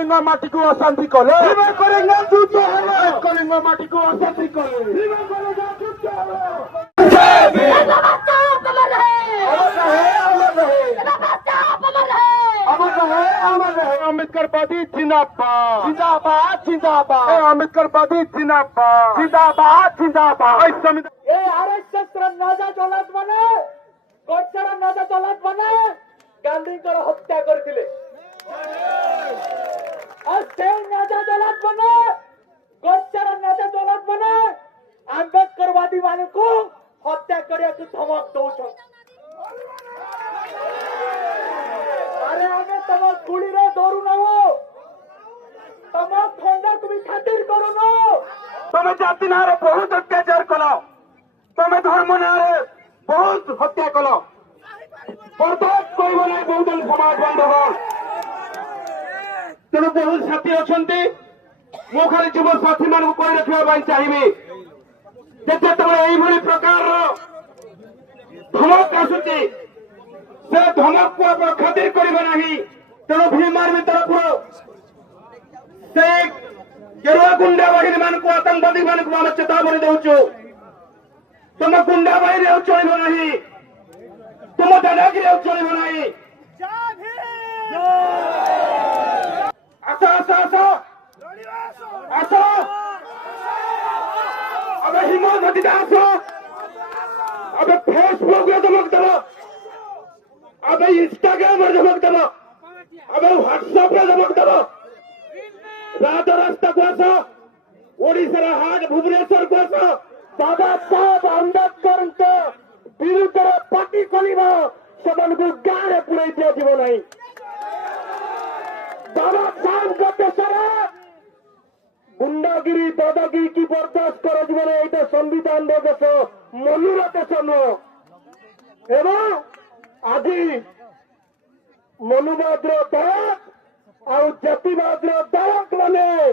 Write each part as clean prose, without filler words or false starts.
कलिंग माटी को अशांति कले करेंगे युद्ध हेलो कलिंग माटी को अशांति कले अम्बेडकर पार्टी जिंदाबाद जिंदाबाद जिंदाबाद अम्बेडकर पार्टी जिंदाबाद जिंदाबाद जिंदाबाद आरएसएस नाजा चलात माने गोचार नाजा चलात माने गांधी हत्या करथिले और से नाजा चलात माने गोचार नाजा चलात माने आंबेडकरवादी माने को हत्या करिया को धमक दउछन अरे आगे तम गुड़ी रे दौड़ू न हो तम खंडा को भी खातिर करू न तमे जाति नारे बहुत अत्याचार कलो तमे धर्म नारे बहुत हत्या कलो बर्दाश्त करिब नै बहुजन समाज बंधुगण तेणु बहुत साथी अछंती मो खाली युव साथी मान को कहि रखिबा चाहिए जेतेबेले एइभଳି प्रकार धमक आसुची से धमक को आप खातिर करेंगे नहीं तेणु भीम आर्मी तरफ से गेरुआ गुंडा बाहिनी मान को आतंकवादी मान को आम चेतावनी दौचु तुम गुंडा बाहिनी चलो नहीं तुम दादागिरी चलो नहीं आस आस आस आस अब हिम्मत हती आस अब फेसबुक धमक दब अब इंस्टाग्राम धमक दब अब व्हाट्सएप धमक दब रात रास्ता को आस ओडिशार हाट भुवनेश्वर को आस बाबा साहेब अम्बेडकर विरुद्ध पार्टी खोलिब से गाँव में पुरे दिज्व ना बाबा साहेब देश गुंडागिरी दादागिरी की बर्दाश्त कर संविधान देश मनुर देश नुह एवं आज मनुवाद दलत आ जातिवाद दलत मैंने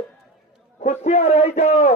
खुशियां रही जाओ